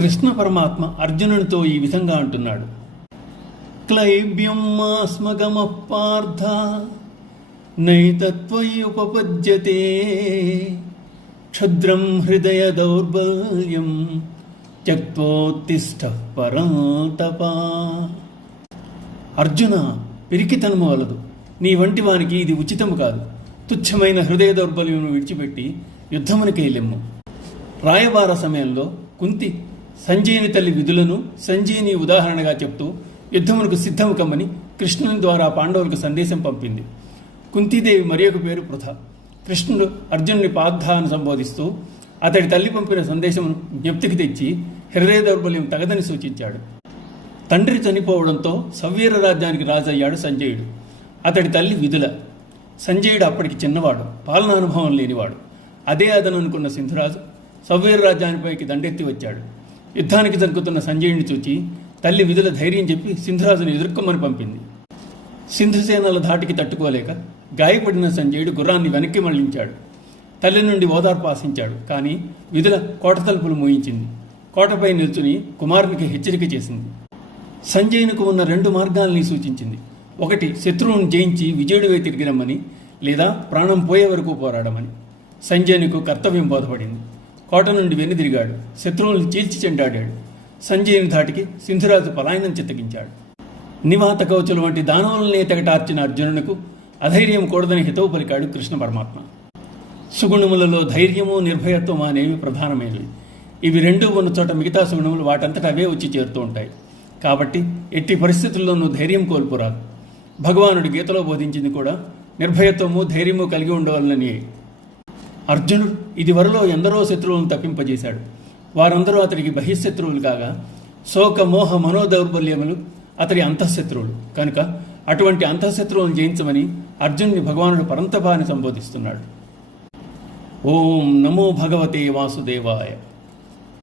కృష్ణ పరమాత్మ అర్జునునితో ఈ విధంగా అంటున్నాడు. క్లైబ్యం మాస్మగమ పార్థ నైతత్వయుపపద్యతే క్షుద్రం హృదయ దౌర్బల్యం త్యక్తోత్తిష్ఠ పరంతప. అర్జున, పిరికితనము వలదు. నీ వంటి వానికి ఇది ఉచితము కాదు. తుచ్చమైన హృదయ దౌర్బల్యమును విడిచిపెట్టి యుద్ధమునికి వెళ్ళెమ్ము. రాయబార సమయంలో కుంతి సంజయుని తల్లి విధులను సంజయుని ఉదాహరణగా చెప్తూ యుద్ధమునకు సిద్ధము కమ్మని కృష్ణుని ద్వారా పాండవులకు సందేశం పంపింది. కుంతీదేవి మరి ఒక పేరు పృథ. కృష్ణుడు అర్జునుని పార్థ అని సంబోధిస్తూ అతడి తల్లి పంపిన సందేశమును జ్ఞప్తికి తెచ్చి హృదయ దౌర్బల్యం తగదని సూచించాడు. తండ్రి చనిపోవడంతో సవ్వీర రాజ్యానికి రాజయ్యాడు సంజయుడు. అతడి తల్లి విధుల. సంజయుడు అప్పటికి చిన్నవాడు, పాలనానుభవం లేనివాడు. అదే అదననుకున్న సింధురాజు సవ్వీర రాజ్యానిపైకి దండెత్తి వచ్చాడు. యుద్ధానికి జరుపుతున్న సంజయుడిని చూచి తల్లి విధుల ధైర్యం చెప్పి సింధురాజును ఎదుర్కొమ్మని పంపింది. సింధుసేనల ధాటికి తట్టుకోలేక గాయపడిన సంజయుడు గుర్రాన్ని వెనక్కి మళ్లించాడు. తల్లి నుండి ఓదార్పు ఆశించాడు. కానీ విధుల కోట తలుపులు మూయించింది. కోటపై నిల్చుని కుమారునికి హెచ్చరిక చేసింది. సంజయునికి ఉన్న 2 మార్గాల్ని సూచించింది. ఒకటి, శత్రువును జయించి విజయుడివై తిరిగి రమ్మని, లేదా ప్రాణం పోయే వరకు పోరాడమని. సంజయునికి కర్తవ్యం బోధపడింది. కోట నుండి వెనుదిరిగాడు. శత్రువులను చీల్చి చెండాడాడు. సంజయుని ధాటికి సింధురాజు పలాయనం చిత్తగించాడు. నివాత కవచులు వంటి దానవులనే తెగటార్చిన అర్జునునకు అధైర్యం కూడదని హితవు పలికాడు కృష్ణ పరమాత్మ. సుగుణములలో ధైర్యము నిర్భయత్వం అనేవి ప్రధానమైనవి. ఇవి 2 ఉన్న చోట మిగతా సుగుణములు వాటంతట అవే వచ్చి చేరుతూ ఉంటాయి. కాబట్టి ఎట్టి పరిస్థితుల్లోనూ ధైర్యం కోల్పోరాదు. భగవానుడి గీతలో బోధించింది కూడా నిర్భయత్వము ధైర్యము కలిగి ఉండవాలని. అర్జునుడు ఇదివరలో ఎందరో శత్రువులను తప్పింపజేశాడు. వారందరూ అతడికి బహిశత్రువులు కాగా శోక మోహ మనోదౌర్బల్యములు అతడి అంతఃశత్రువులు కనుక అటువంటి అంతఃశత్రువులను జయించమని అర్జునుని భగవానుడు పరంతప అని సంబోధిస్తున్నాడు. ఓం నమో భగవతే వాసుదేవాయ.